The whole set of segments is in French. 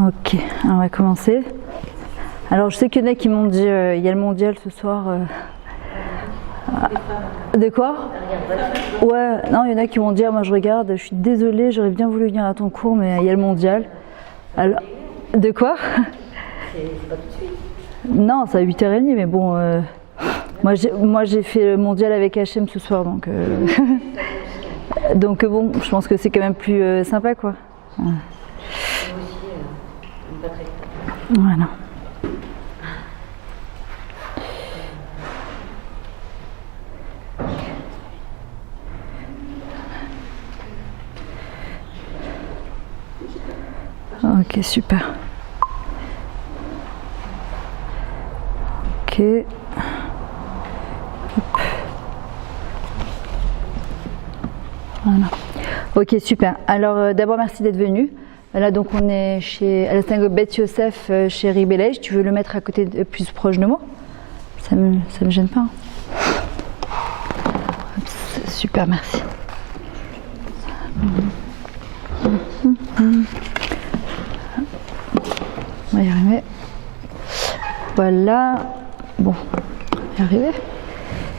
Ok, on va commencer. Alors je sais qu'il y en a qui m'ont dit il y a le mondial ce soir. De quoi? Ouais, non, il y en a qui m'ont dit moi je regarde, je suis désolée, j'aurais bien voulu venir à ton cours, mais il y a le mondial. Alors, de quoi? C'est pas tout de suite. Non, c'est à 8h30, mais bon, moi j'ai fait le mondial avec HM ce soir, donc donc bon, je pense que c'est quand même plus sympa, quoi. Ouais. Moi aussi, pas très cool. Voilà. Ok, super. Ok. Hop. Voilà. Ok, super. Alors d'abord merci d'être venu. Là donc on est à la synagogue Beth Yosef chez Ribelej. Tu veux le mettre à côté, plus proche de moi? Ça me gêne pas. Hop, super, merci. On va y arriver. Voilà. Bon, on va y arriver.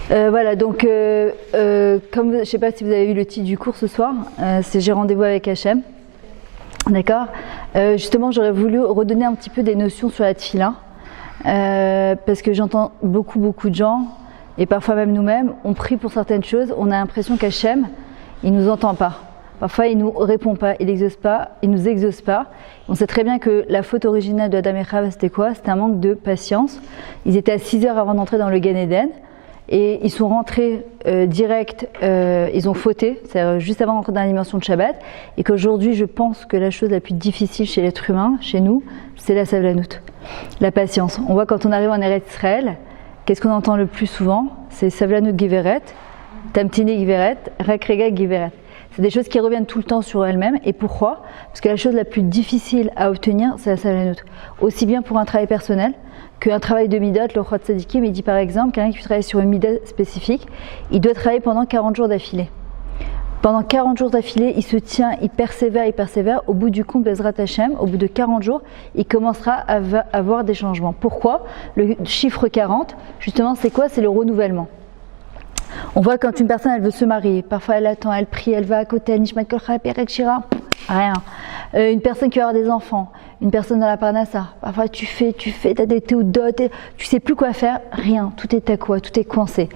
Voilà, donc comme je ne sais pas si vous avez vu le titre du cours ce soir, c'est J'ai rendez-vous avec Hachem. D'accord. Justement, j'aurais voulu redonner un petit peu des notions sur la tefila, parce que j'entends beaucoup de gens, et parfois même nous-mêmes, on prie pour certaines choses, on a l'impression qu'Hachem, il ne nous entend pas. Parfois, il ne nous répond pas, il n'exauce pas, il ne nous exauce pas. On sait très bien que la faute originale de Adam et Chava, c'était quoi? C'était un manque de patience. Ils étaient à 6 heures avant d'entrer dans le Gan Eden. Et ils sont rentrés direct, ils ont fauté, c'est-à-dire juste avant d'entrer dans la dimension de Shabbat. Et qu'aujourd'hui, je pense que la chose la plus difficile chez l'être humain, chez nous, c'est la savlanout, la patience. On voit quand on arrive en Eretz Israël, qu'est-ce qu'on entend le plus souvent? C'est savlanout giveret, tamtine giveret, rekrega giveret. C'est des choses qui reviennent tout le temps sur elles-mêmes. Et pourquoi? Parce que la chose la plus difficile à obtenir, c'est la savlanout. Aussi bien pour un travail personnel qu'un travail de midot. Le Chod Tzadikim, il dit par exemple, quelqu'un qui travaille sur une midot spécifique, il doit travailler pendant 40 jours d'affilée. Pendant 40 jours d'affilée, il se tient, il persévère. Au bout du compte, Bezrat Hashem, au bout de 40 jours, il commencera à avoir des changements. Pourquoi? Le chiffre 40, justement, c'est quoi? C'est le renouvellement. On voit quand une personne elle veut se marier, parfois elle attend, elle prie, elle va à côté, elle nishmat kol chai perek shira, rien. Une personne qui va avoir des enfants, une personne dans la parnassa, parfois tu fais, t'as des théodotes, tu sais plus quoi faire, rien, tout est à quoi, tout est coincé.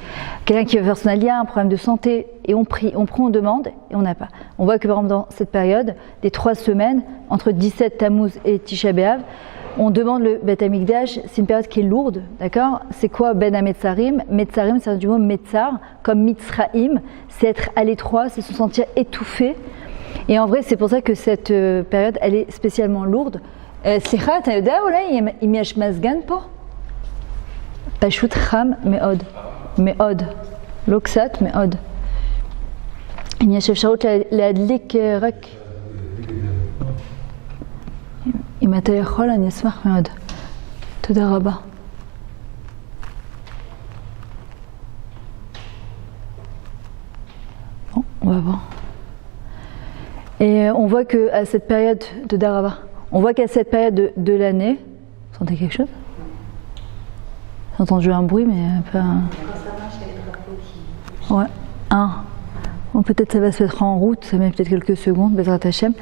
Quelqu'un qui veut faire son alia, un problème de santé, et on prie, on demande, et on n'a pas. On voit que par exemple dans cette période, des 3 semaines, entre 17 Tammuz et Tisha B'Av, on demande le Bet Hamikdash, c'est une période qui est lourde, d'accord? C'est quoi Ben HaMetzarim? Metzarim, c'est du mot Metzar, comme Mitzraim, c'est être à l'étroit, c'est se sentir étouffé. Et en vrai, c'est pour ça que cette période, elle est spécialement lourde. Slicha, אתה יודע אולי אם יש מזגן פה? פשוט חם מאוד, מאוד. לא קצת, מאוד. אם יש אפשרות להדליק רק... אם אתה יכול, אני אשמח מאוד. תודה רבה. Bon, on va voir. Et on voit qu'à cette période de Daraba, on voit qu'à cette période de l'année, vous sentez quelque chose? J'ai entendu un bruit, mais pas un... Quand ça marche, il y a les drapeaux qui... Ouais, un. Bon, peut-être ça va se mettre en route, ça met peut-être quelques secondes, Bezrat Hashem.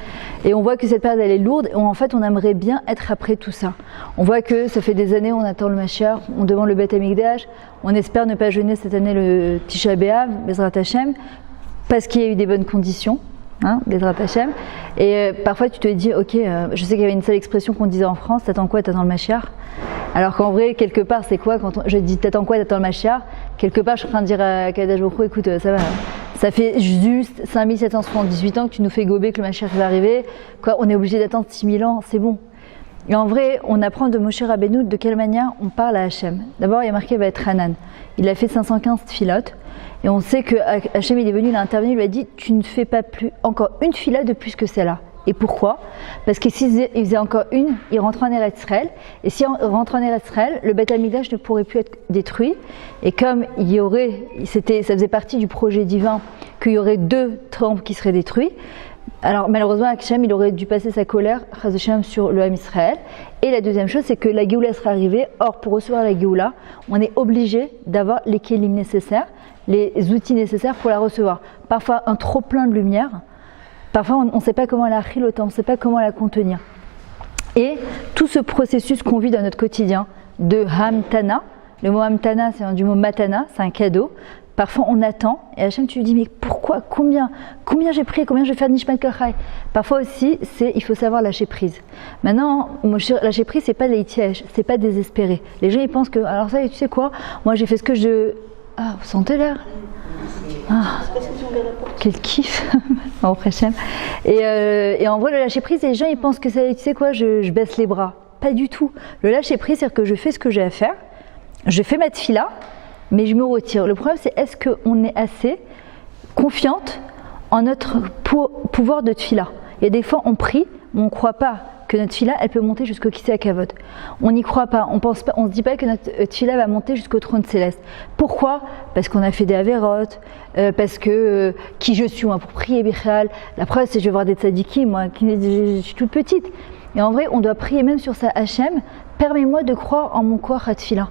Et on voit que cette période elle est lourde, et en fait on aimerait bien être après tout ça. On voit que ça fait des années on attend le Mashiach, on demande le Bet Hamikdash, on espère ne pas jeûner cette année le Tisha B'Av, Bezrat Hashem, parce qu'il y a eu des bonnes conditions, hein, Bezrat Hashem. Et parfois tu te dis, ok, je sais qu'il y avait une seule expression qu'on disait en France, t'attends quoi, t'attends le Mashiach? Alors qu'en vrai, quelque part, c'est quoi quand je dis t'attends quoi, t'attends le Mashiach? Quelque part, je suis en train de dire à Kadash Bokro, écoute, ça va, ça fait juste 5778 ans que tu nous fais gober que le Mashiach va arriver. Quoi, on est obligé d'attendre 6000 ans, c'est bon. Et en vrai, on apprend de Moshe Rabbeinu de quelle manière on parle à Hachem. D'abord, il y a marqué va être Hanan. Il a fait 515 tfilotes. Et on sait que Hachem, il est venu, il a intervenu, il lui a dit tu ne fais pas plus encore une filote de plus que celle-là. Et pourquoi? Parce que s'il faisait encore une, il rentrait en Eretz Israël. Et si on rentre en Eretz Israël, le Beth Hamikdash ne pourrait plus être détruit. Et comme il y aurait, ça faisait partie du projet divin qu'il y aurait 2 temples qui seraient détruits, Alors malheureusement, Hachem, il aurait dû passer sa colère Chas Hashem, sur le Ham Israël. Et la deuxième chose, c'est que la Géoula serait arrivée. Or, pour recevoir la Géoula, on est obligé d'avoir les kélim nécessaires, les outils nécessaires pour la recevoir. Parfois, un trop plein de lumière. Parfois, on ne sait pas comment la achil autant, on ne sait pas comment la contenir. Et tout ce processus qu'on vit dans notre quotidien de Hamtana, le mot Hamtana, c'est du mot Matana, c'est un cadeau. Parfois on attend et Hachem tu lui dis mais pourquoi, combien j'ai prié, combien je vais faire de Nishmat Kol Chai. Parfois aussi il faut savoir lâcher prise. Maintenant lâcher prise c'est pas l'eitiège, c'est pas désespérer. Les gens ils pensent que alors ça tu sais quoi, moi j'ai fait ce que je... Ah vous sentez l'air? Ah, quel kiff. Et en vrai le lâcher prise les gens ils pensent que ça, tu sais quoi, je baisse les bras. Pas du tout. Le lâcher prise c'est que je fais ce que j'ai à faire, je fais ma tefila, mais je me retire. Le problème, c'est est-ce qu'on est assez confiante en notre pouvoir de tefila. Il y a des fois, on prie, mais on ne croit pas que notre tefila, elle peut monter jusqu'au Kisei HaKavod. On n'y croit pas, on ne se dit pas que notre tefila va monter jusqu'au trône céleste. Pourquoi? Parce qu'on a fait des avérotes, parce que qui je suis moi pour prier Bichal. La preuve, c'est que je vais voir des tzadikim, moi, je suis toute petite. Et en vrai, on doit prier même sur sa Hachem, permets-moi de croire en mon corps à tefila.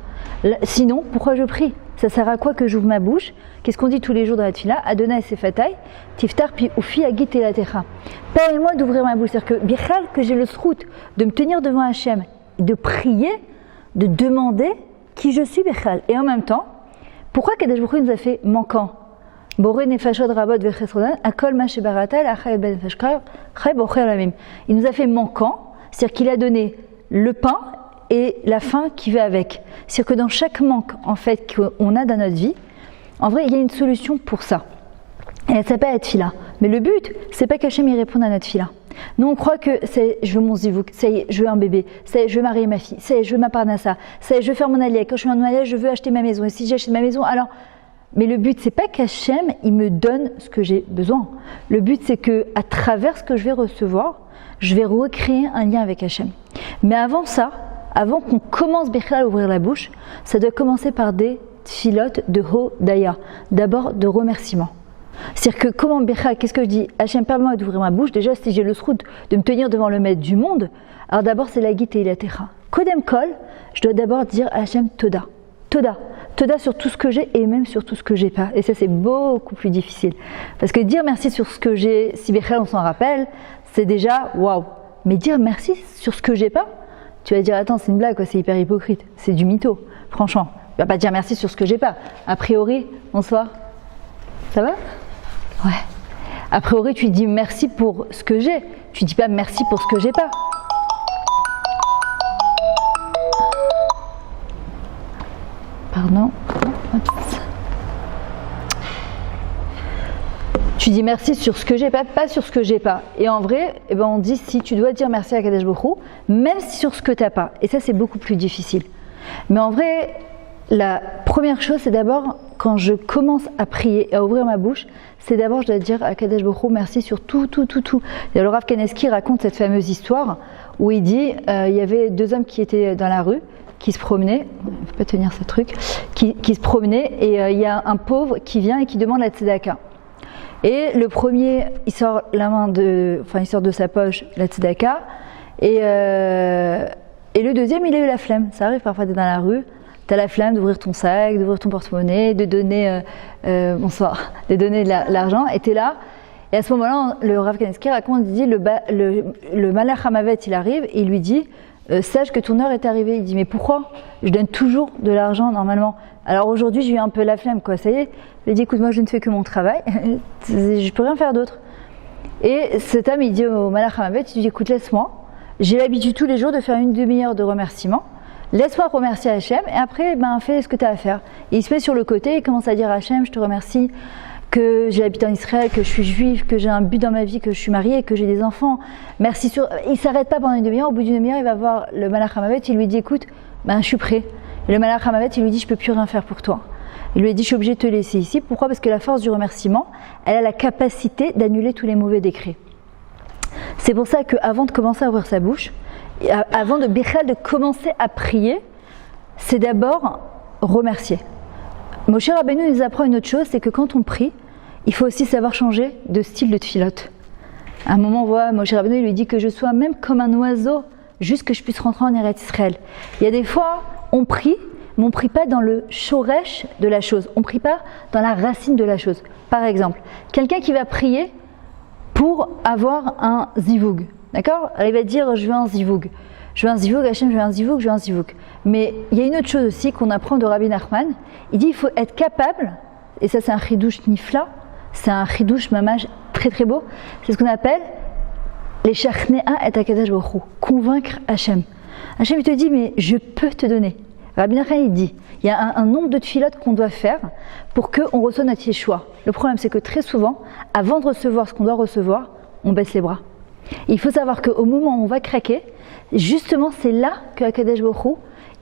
Sinon, pourquoi je prie? Ça sert à quoi que j'ouvre ma bouche? Qu'est-ce qu'on dit tous les jours dans la tefila? Adonai sefatai, tiftar pi ufi agit elatecha. Permets-moi d'ouvrir ma bouche. C'est-à-dire que, bichal, que j'ai le srout de me tenir devant Hachem, de prier, de demander qui je suis, bichal. Et en même temps, pourquoi Kadosh Baruch Hu nous a fait manquant? Boré nefashot rabot vechesrodan, akol ma shebarata, l'achay ben fashkar, chay bocher lamim. Il nous a fait manquant, c'est-à-dire qu'il a donné le pain et la faim qui va avec. C'est-à-dire que dans chaque manque en fait qu'on a dans notre vie, en vrai il y a une solution pour ça. Et elle s'appelle la tefila. Mais le but, c'est pas qu'Hachem y réponde à notre tefila. Nous on croit que c'est je veux mon zivouk, c'est je veux un bébé, c'est je veux marier ma fille, c'est je veux ma parnassa, c'est je veux faire mon allié. Quand je suis en allié, je veux acheter ma maison. Et si j'achète ma maison, alors. Mais le but, c'est pas qu'Hachem il me donne ce que j'ai besoin. Le but, c'est que à travers ce que je vais recevoir, je vais recréer un lien avec Hachem. Mais avant ça, avant qu'on commence Bichal à ouvrir la bouche, ça doit commencer par des tfilotes de Hodaya, d'abord de remerciement. C'est-à-dire que comment Bichal, qu'est-ce que je dis? Hachem, permets-moi d'ouvrir ma bouche. Déjà, si j'ai le srout de me tenir devant le maître du monde, alors d'abord c'est la guite et la terra. Kodem kol, je dois d'abord dire à Hachem Toda. Toda. Toda sur tout ce que j'ai et même sur tout ce que j'ai pas. Et ça, c'est beaucoup plus difficile. Parce que dire merci sur ce que j'ai, si Bichal on s'en rappelle, c'est déjà waouh. Mais dire merci sur ce que j'ai pas, tu vas dire attends, c'est une blague, quoi, c'est hyper hypocrite. C'est du mytho, franchement. Tu vas pas dire merci sur ce que j'ai pas. A priori, bonsoir. Ça va? Ouais. A priori, tu dis merci pour ce que j'ai. Tu dis pas merci pour ce que j'ai pas. Pardon. Tu dis merci sur ce que j'ai pas sur ce que j'ai pas. Et en vrai, eh ben on dit si tu dois dire merci à Kadosh Baruch Hu, même sur ce que tu n'as pas. Et ça, c'est beaucoup plus difficile. Mais en vrai, la première chose, c'est d'abord, quand je commence à prier et à ouvrir ma bouche, c'est d'abord, je dois dire à Kadosh Baruch Hu merci sur tout. Et le Rav Kaneski raconte cette fameuse histoire où il dit il y avait deux hommes qui étaient dans la rue, qui se promenaient, je ne peux pas tenir ce truc, qui se promenaient, et il y a un pauvre qui vient et qui demande la tzedaka. Et le premier, il sort il sort de sa poche la tzedaka, et le deuxième, il a eu la flemme. Ça arrive parfois d'être dans la rue, tu as la flemme d'ouvrir ton sac, d'ouvrir ton porte-monnaie, de donner, de donner de l'argent, et tu es là. Et à ce moment-là, le Rav Kaneski raconte, il dit, le Malach Hamavet, il arrive, et il lui dit, sache que ton heure est arrivée. Il dit, mais pourquoi? Je donne toujours de l'argent normalement. Alors aujourd'hui, j'ai eu un peu la flemme, quoi. Ça y est. Il dit, écoute, moi, je ne fais que mon travail. Je ne peux rien faire d'autre. Et cet homme, il dit au Malach Hamavet, il dit, écoute, laisse-moi. J'ai l'habitude tous les jours de faire une demi-heure de remerciement. Laisse-moi remercier Hachem et après, fais ce que tu as à faire. Et il se met sur le côté et commence à dire à Hachem, je te remercie que j'ai habité en Israël, que je suis juif, que j'ai un but dans ma vie, que je suis mariée, que j'ai des enfants. Merci. Il ne s'arrête pas pendant une demi-heure. Au bout d'une demi-heure, il va voir le Malach Hamavet. Il lui dit, écoute, je suis prêt. Et le Malach Hamavet, il lui dit, je ne peux plus rien faire pour toi. Il lui a dit, je suis obligé de te laisser ici. Pourquoi? Parce que la force du remerciement, elle a la capacité d'annuler tous les mauvais décrets. C'est pour ça qu'avant de commencer à ouvrir sa bouche, avant de Bichal de commencer à prier, c'est d'abord remercier. Moshe Rabbeinu nous apprend une autre chose, c'est que quand on prie, il faut aussi savoir changer de style de tfilote. À un moment, voilà, Moshe Rabbeinu il lui dit que je sois même comme un oiseau, juste que je puisse rentrer en Eretz Israël. Il y a des fois, on prie, mais on ne prie pas dans le shoresh de la chose. On ne prie pas dans la racine de la chose. Par exemple, quelqu'un qui va prier pour avoir un zivoug. D'accord ? Alors, il va dire je veux un zivoug. Je veux un zivoug, Hachem, je veux un zivoug, je veux un zivoug. Mais il y a une autre chose aussi qu'on apprend de Rabbi Nachman. Il dit qu'il faut être capable, et ça c'est un chidouche nifla, c'est un chidouche mamage très très beau, c'est ce qu'on appelle les shachnea et akadosh baruch hu, convaincre Hachem. Hachem il te dit mais je peux te donner. Rabbi Nachman il dit il y a un nombre de tfilotes qu'on doit faire pour qu'on reçoive notre Yeshua. Le problème c'est que très souvent, avant de recevoir ce qu'on doit recevoir, on baisse les bras. Et il faut savoir qu'au moment où on va craquer, justement c'est là que Akadosh baruch hu,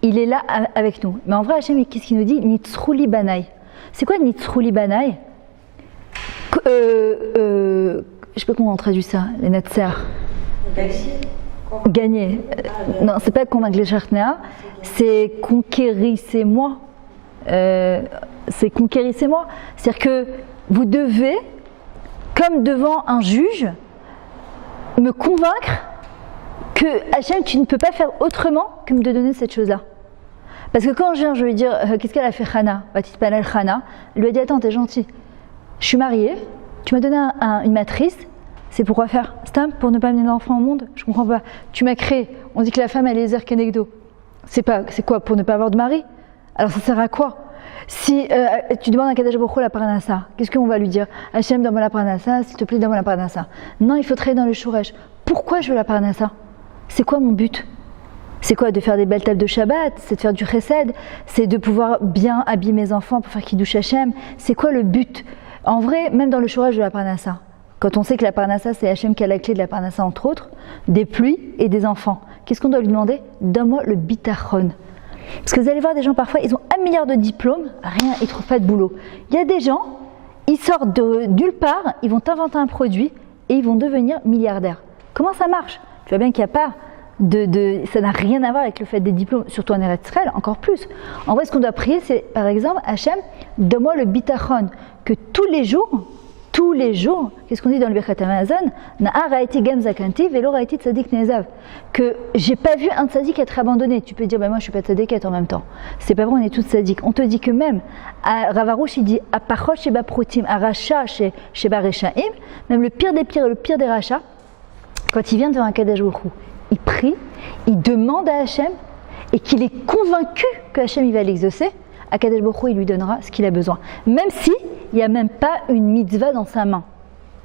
il est là avec nous. Mais en vrai Hachem qu'est-ce qu'il nous dit ? Nitzruli banai. C'est quoi Nitzruli banai ? Je sais pas comment on traduit ça, les Netzer. Gagner. Non, c'est pas convaincre les Shachnea, c'est conquérissez-moi. C'est conquérissez-moi. C'est-à-dire que vous devez, comme devant un juge, me convaincre que Hachem, tu ne peux pas faire autrement que me donner cette chose-là. Parce que quand je viens, je lui dire qu'est-ce qu'elle a fait Chana, Batitpanel Chana, elle lui a dit attends, t'es gentil. Je suis mariée, tu m'as donné une matrice, c'est pour quoi faire ? Stam, pour ne pas amener l'enfant au monde ? Je comprends pas. Tu m'as créé, on dit que la femme elle est Zerkenegdo. C'est quoi ? Pour ne pas avoir de mari ? Alors ça sert à quoi ? Si tu demandes à Kadesh Baruch Hu la parnassa, qu'est-ce qu'on va lui dire ? Hachem, donne-moi la parnassa, s'il te plaît, donne-moi la parnassa. Non, il faut travailler dans le shoresh. Pourquoi je veux la parnassa ? C'est quoi mon but ? C'est quoi ? De faire des belles tables de Shabbat ? C'est de faire du chesed ? C'est de pouvoir bien habiller mes enfants pour faire Kiddush Hachem ? C'est quoi le but ? En vrai, même dans le shoresh de la parnassa, quand on sait que la parnassa, c'est Hachem qui a la clé de la parnassa, entre autres, des pluies et des enfants, qu'est-ce qu'on doit lui demander ? Donne-moi le bitachon. Parce que vous allez voir des gens, parfois, ils ont 1 milliard de diplômes, rien, ils ne trouvent pas de boulot. Il y a des gens, ils sortent de nulle part, ils vont inventer un produit et ils vont devenir milliardaires. Comment ça marche ? Tu vois bien qu'il n'y a pas ça n'a rien à voir avec le fait des diplômes, surtout en Eretz Israël, encore plus. En vrai, ce qu'on doit prier, c'est, par exemple, Hachem, donne-moi le bitachon, que tous les jours, qu'est-ce qu'on dit dans le Birkat Hamazon ? Na'a ra'iti gam zakanti velo ra'iti tzadik nezav. Que j'ai pas vu un tzadik être abandonné. Tu peux dire, moi je suis pas tzadikette en même temps. C'est pas vrai, on est tous tzadik. On te dit que même, Rav Arush il dit, à pachot sheba protim, à racha sheba rechaim, même le pire des pires et le pire des rachats, quand il vient devant un Kadesh Baruch Hu, il prie, il demande à Hachem, et qu'il est convaincu que Hachem il va l'exaucer, à Kadesh Baruch Hu, il lui donnera ce qu'il a besoin. Même si il n'y a même pas une mitzvah dans sa main.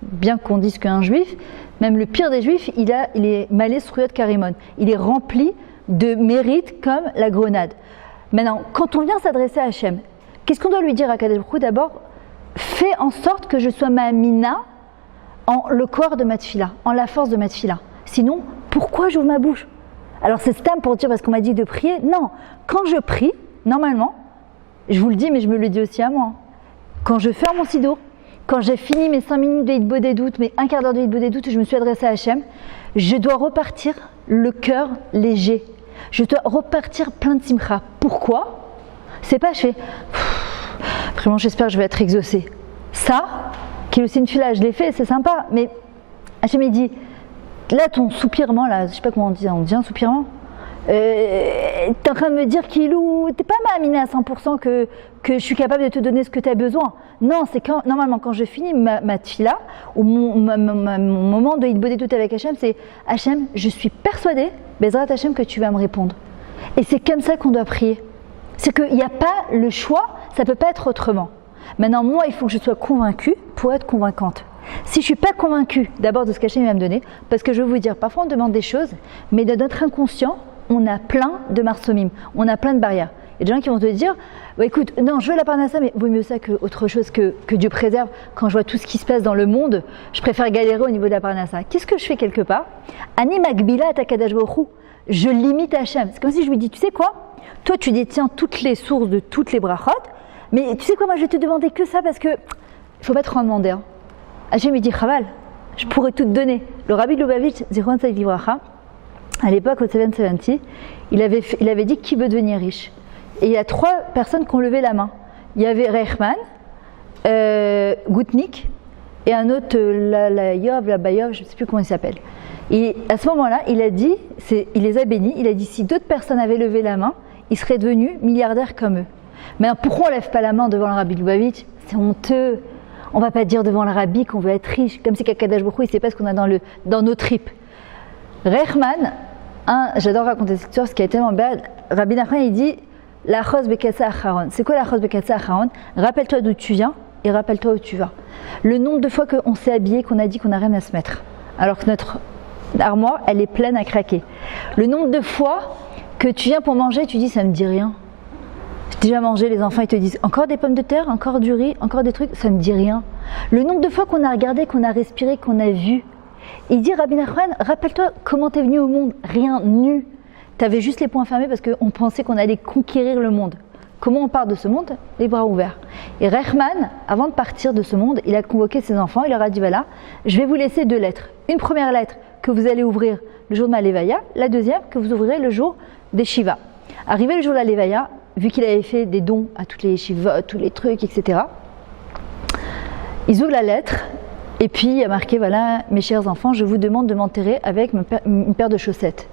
Bien qu'on dise qu'un juif, même le pire des juifs, il est malé sruyot karimon. Il est rempli de mérites comme la grenade. Maintenant, quand on vient s'adresser à Hachem, qu'est-ce qu'on doit lui dire à Kadesh Baruch Hu ? D'abord, fais en sorte que je sois ma'amina en le corps de ma tfila, en la force de ma tfila. Sinon, pourquoi j'ouvre ma bouche ? Alors c'est stam pour dire parce qu'on m'a dit de prier. Non, quand je prie, normalement, je vous le dis, mais je me le dis aussi à moi, quand je ferme mon sidour, quand j'ai fini mes 5 minutes de hitbo des doutes, mes un quart d'heure de hitbo des doutes, je me suis adressée à Hachem, je dois repartir le cœur léger. Je dois repartir plein de simcha. Pourquoi ? C'est pas je fais vraiment j'espère que je vais être exaucée. Ça, qui est aussi une fila, je l'ai fait, c'est sympa, mais Hachem il dit là ton soupirement, là, je sais pas comment on dit un soupirement. T'es en train de me dire Kilou, t'es pas ma'amina à 100% que je suis capable de te donner ce que tu as besoin. Non, c'est normalement quand je finis ma tfila, ou mon moment de hitbo des doutes avec Hachem, c'est Hachem, je suis persuadée, Bezrat Hachem, que tu vas me répondre. Et c'est comme ça qu'on doit prier. C'est qu'il n'y a pas le choix, ça peut pas être autrement. Maintenant, moi, il faut que je sois convaincue pour être convaincante. Si je ne suis pas convaincue d'abord de ce qu'Hachem va me donner, parce que je vais vous dire, parfois on demande des choses, mais de notre inconscient, on a plein de marsomim, on a plein de barrières. Il y a des gens qui vont te dire, bah, écoute, non, je veux la parnassa, mais vaut mieux ça qu'autre chose que Dieu préserve. Quand je vois tout ce qui se passe dans le monde, je préfère galérer au niveau de la parnassa. Qu'est-ce que je fais quelque part ? Ani magbila atakadosh baruch hu. Je limite Hachem. C'est comme si je lui dis, tu sais quoi ? Toi, tu détiens toutes les sources de toutes les brachot, mais tu sais quoi, moi je vais te demander que ça parce que il ne faut pas trop en demander. Hein. Hachem me dit, Chaval, je pourrais tout te donner. Le Rabbi de Lubavitch, Zichron Tzaddik Livracha, à l'époque, au 770, il avait dit qui veut devenir riche. Et il y a 3 personnes qui ont levé la main. Il y avait Reichmann, Gutnik et un autre, la Yov, la Bayov, je ne sais plus comment il s'appelle. Et à ce moment-là, il a dit, il les a bénis, il a dit si d'autres personnes avaient levé la main, ils seraient devenus milliardaires comme eux. Mais alors, pourquoi on ne lève pas la main devant le Rabbi Lubavitch? C'est honteux. On ne va pas dire devant le Rabbi qu'on veut être riche, comme si Kakadosh Baruch Hu, il ne sait pas ce qu'on a dans nos tripes. Reichmann, j'adore raconter cette histoire, ce qui est tellement belle. Rabbi Nachman, il dit la chos bekatsa acharon. C'est quoi la chos bekatsa acharon? Rappelle-toi d'où tu viens et rappelle-toi où tu vas. Le nombre de fois qu'on s'est habillé, qu'on a dit qu'on n'a rien à se mettre, alors que notre armoire, elle est pleine à craquer. Le nombre de fois que tu viens pour manger, tu dis ça me dit rien. J'ai déjà mangé, les enfants ils te disent encore des pommes de terre, encore du riz, encore des trucs, ça me dit rien. Le nombre de fois qu'on a regardé, qu'on a respiré, qu'on a vu. Il dit Rabbi Nachman, rappelle-toi comment tu es venu au monde, rien, nu. Tu avais juste les poings fermés parce qu'on pensait qu'on allait conquérir le monde. Comment on part de ce monde? Les bras ouverts. Et Reichmann, avant de partir de ce monde, il a convoqué ses enfants, il leur a dit voilà, je vais vous laisser 2 lettres. Une première lettre que vous allez ouvrir le jour de ma Levaya, la deuxième que vous ouvrirez le jour des Shiva. Arrivé le jour de la Levaya, vu qu'il avait fait des dons à toutes les Shiva, tous les trucs, etc., ils ouvrent la lettre et puis il y a marqué voilà, mes chers enfants, je vous demande de m'enterrer avec une paire de chaussettes.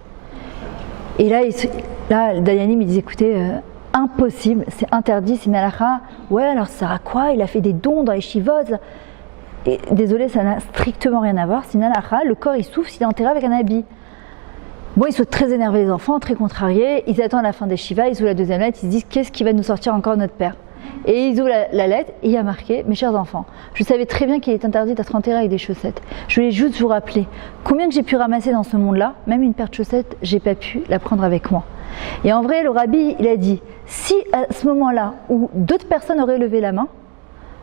Et là Dayanim il dit écoutez, impossible, c'est interdit, c'est une halakha. Ouais, alors ça sert à quoi? Il a fait des dons dans les shivot. Et désolé, ça n'a strictement rien à voir. C'est une halakha, le corps il souffre s'il est enterré avec un habit. Bon, ils sont très énervés les enfants, très contrariés. Ils attendent la fin des shivas, ils ouvrent la deuxième lettre, ils se disent qu'est-ce qui va nous sortir encore notre père? Et ils ouvrent la lettre et il y a marqué mes chers enfants, je savais très bien qu'il est interdit d'être enterré avec des chaussettes. Je voulais juste vous rappeler combien que j'ai pu ramasser dans ce monde-là, même une paire de chaussettes, j'ai pas pu la prendre avec moi. Et en vrai, le rabbi, il a dit, si à ce moment-là, où d'autres personnes auraient levé la main,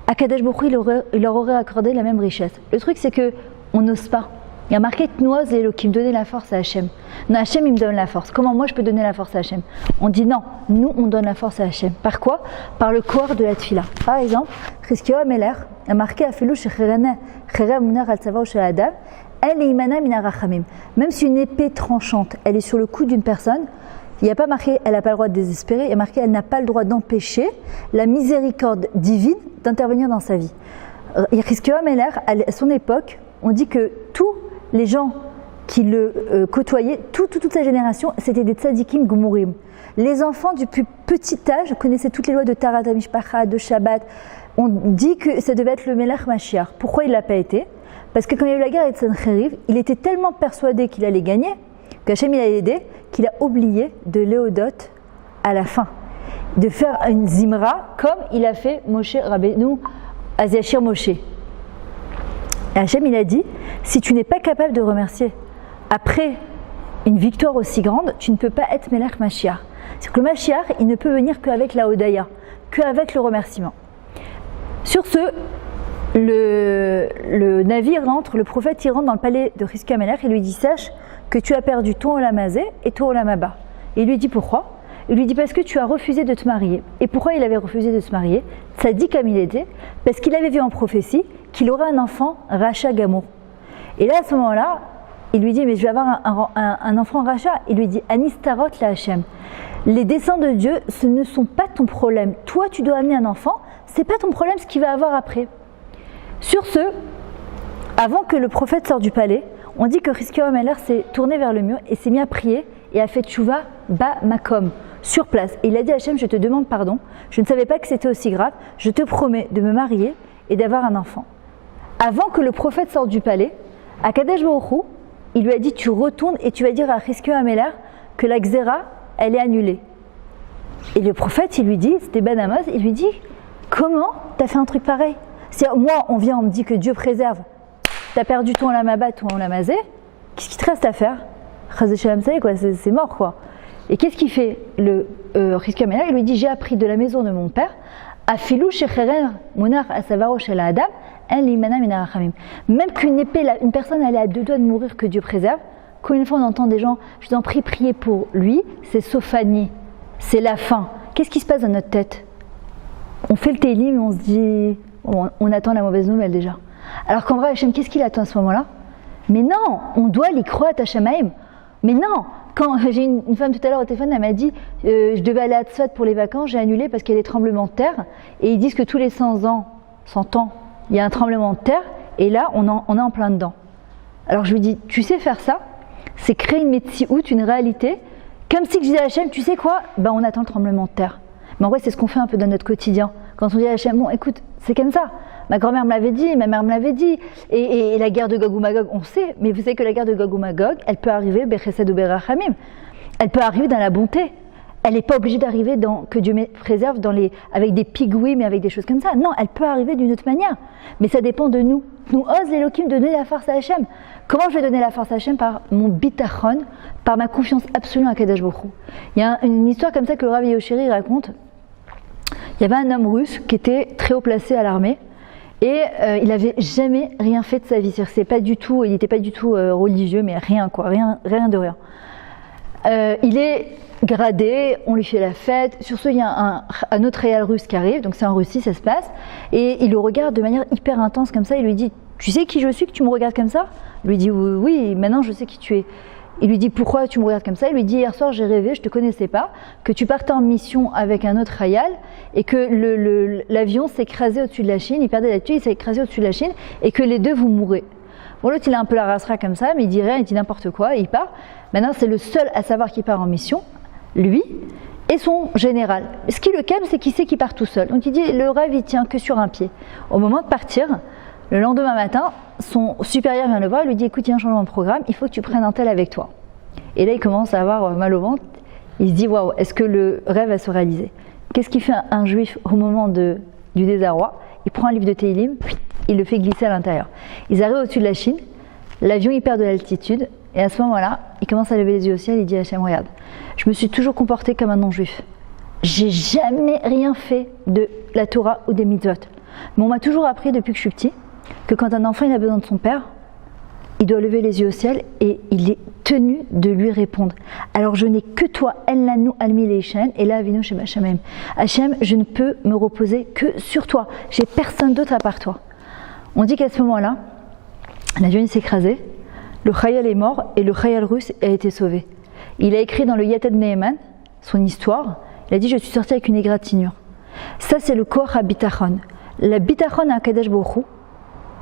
à Kadesh Baruch Hu, il leur aurait accordé la même richesse. Le truc, c'est qu'on n'ose pas. Il y a marqué Tnoaz et Elohim, donner la force à Hachem. Non, Hachem, il me donne la force. Comment moi, je peux donner la force à Hachem? On dit non, nous, on donne la force à Hachem. Par quoi? Par le corps de la tfila. Par exemple, Chizkiyahu Ameler a marqué Afilou Shecherene Cherev Munar al Tzavao Shel Adam, El Imana Min Harachamim. Même si une épée tranchante, elle est sur le cou d'une personne, il n'y a pas marqué elle n'a pas le droit de désespérer, il y a marqué elle n'a pas le droit d'empêcher la miséricorde divine d'intervenir dans sa vie. Chizkiyahu Ameler, à son époque, on dit que tous les gens qui le côtoyaient, toute sa génération, c'était des tzadikim gmurim. Les enfants du plus petit âge connaissaient toutes les lois de Tarat HaMishpacha, de Shabbat. On dit que ça devait être le Melech Mashiach. Pourquoi il ne l'a pas été? Parce que quand il y a eu la guerre avec Sancheriv, il était tellement persuadé qu'il allait gagner, qu'Hachem il allait aider, qu'il a oublié de Léodot à la fin. De faire une zimra comme il a fait Moshe Rabbeinu, Aziachir Moshe. Et Hachem il a dit, si tu n'es pas capable de remercier après une victoire aussi grande, tu ne peux pas être Melech Mashiach. C'est que le Mashiach, il ne peut venir qu'avec la Hodaya, qu'avec le remerciement. Sur ce, le navire rentre, le prophète il rentre dans le palais de Chizkiyahu Ameler et lui dit sache que tu as perdu ton Olam Hazé et ton Olam Haba. Et il lui dit pourquoi? Il lui dit parce que tu as refusé de te marier. Et pourquoi il avait refusé de se marier? Ça dit comme il était, parce qu'il avait vu en prophétie qu'il aurait un enfant Racha Gamour. Et là à ce moment-là, il lui dit mais je vais avoir un enfant Racha. Il lui dit Anistarot la Hachem. Les desseins de Dieu, ce ne sont pas ton problème. Toi tu dois amener un enfant, c'est pas ton problème ce qu'il va avoir après. Sur ce, avant que le prophète sorte du palais, on dit que Chizkiyahu Ameler s'est tourné vers le mur et s'est mis à prier et a fait tchouva ba makom, sur place. Et il a dit à Hachem, je te demande pardon, je ne savais pas que c'était aussi grave, je te promets de me marier et d'avoir un enfant. Avant que le prophète sorte du palais, à Kadesh Baruch Hu, il lui a dit tu retournes et tu vas dire à Chizkiyahu Ameler que la Xéra, elle est annulée. Et le prophète, il lui dit, c'était Ben Amos, il lui dit comment t'as fait un truc pareil? Moi, on vient, on me dit que Dieu préserve. T'as perdu ton Olam Haba, ton Olam Hazé. Qu'est-ce qui te reste à faire? Chas v'shalom, ça y est, quoi, c'est mort, quoi. Et qu'est-ce qu'il fait? Le Chizkiyahu Ameler, il lui dit j'ai appris de la maison de mon père, Afilou shecherer munar asavaro shel Adam, en limana min harachamim. Même qu'une épée, une personne, elle est à 2 doigts de mourir, que Dieu préserve. Combien de fois on entend des gens, je t'en prie, prier pour lui, c'est Sophanie, c'est la fin. Qu'est-ce qui se passe dans notre tête? On fait le télim et on se dit, on attend la mauvaise nouvelle déjà. Alors qu'en vrai, Hachem, qu'est-ce qu'il attend à ce moment-là? Mais non, on doit l'y croire à Shamaïm. Mais non, quand j'ai une femme tout à l'heure au téléphone, elle m'a dit, je devais aller à Tzfat pour les vacances, j'ai annulé parce qu'il y a des tremblements de terre. Et ils disent que tous les 100 ans, il y a un tremblement de terre. Et là, on est en plein dedans. Alors je lui dis, tu sais faire ça? C'est créer une métihout, une réalité, comme si je disais à Hachem, tu sais quoi? Ben, on attend le tremblement de terre. Mais en vrai, c'est ce qu'on fait un peu dans notre quotidien. Quand on dit à Hachem, bon, écoute, c'est comme ça. Ma grand-mère me l'avait dit, ma mère me l'avait dit. Et la guerre de Gog ou Magog, on sait. Mais vous savez que la guerre de Gog ou Magog, elle peut arriver, Bechesed ou Berachamim. Elle peut arriver dans la bonté. Elle n'est pas obligée d'arriver que Dieu préserve avec des pigouis, mais avec des choses comme ça. Non, elle peut arriver d'une autre manière. Mais ça dépend de nous. Nous ose l'Elohim de donner la force à Hachem. Comment je vais donner la force à Hachem? Par mon bitachon, par ma confiance absolue à Kadosh Baruch Hu. Il y a une histoire comme ça que le Rav Yoshiri raconte. Il y avait un homme russe qui était très haut placé à l'armée et il n'avait jamais rien fait de sa vie. Il n'était pas du tout religieux, mais rien de rien. Il est gradé, on lui fait la fête. Sur ce, il y a un autre réal russe qui arrive, donc c'est en Russie, ça se passe, et il le regarde de manière hyper intense comme ça. Il lui dit, tu sais qui je suis que tu me regardes comme ça? Il lui dit, oui, maintenant je sais qui tu es. Il lui dit, pourquoi tu me regardes comme ça? Il lui dit, hier soir j'ai rêvé, je ne te connaissais pas, que tu partais en mission avec un autre réal et que l'avion s'est écrasé au-dessus de la Chine, il perdait l'altitude, il s'est écrasé au-dessus de la Chine et que les deux vous mourrez. Bon, l'autre il a un peu la rassera comme ça, mais il dit rien, il dit n'importe quoi, et il part. Maintenant c'est le seul à savoir qu'il part en mission, lui et son général. Ce qui le calme, c'est qu'il sait qu'il part tout seul. Donc il dit, le rêve il tient que sur un pied. Au moment de partir, le lendemain matin, son supérieur vient le voir et lui dit, écoute, il y a un changement de programme, il faut que tu prennes un tel avec toi. Et là il commence à avoir mal au ventre, il se dit, waouh, est-ce que le rêve va se réaliser? Qu'est-ce qu'il fait un juif au moment du désarroi? Il prend un livre de Tehillim, il le fait glisser à l'intérieur. Ils arrivent au-dessus de la Chine, l'avion il perd de l'altitude, et à ce moment-là, il commence à lever les yeux au ciel, il dit à Hachem, regarde, je me suis toujours comporté comme un non-juif. J'ai jamais rien fait de la Torah ou des mitzvot. Mais on m'a toujours appris depuis que je suis petit que quand un enfant il a besoin de son père, il doit lever les yeux au ciel et il est tenu de lui répondre. Alors je n'ai que toi, El Lanu Almi Leishen, et là Avinu Shema Shamayim. Hachem, je ne peux me reposer que sur toi. J'ai personne d'autre à part toi. On dit qu'à ce moment-là, l'avion s'est écrasé, le Chayal est mort et le Chayal russe a été sauvé. Il a écrit dans le Yated Neheman son histoire. Il a dit, je suis sorti avec une égratignure. Ça, c'est le Koach HaBitachon. La Bitachon à Kadosh Baruch Hu,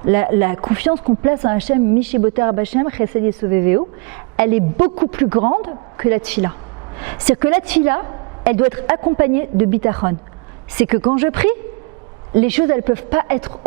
la confiance qu'on place en Hachem, Mishiboter Bachem, Chesed Yesoveveu, elle est beaucoup plus grande que la Tfila. C'est-à-dire que la Tfila, elle doit être accompagnée de Bitachon. C'est que quand je prie, les choses, elles ne peuvent pas être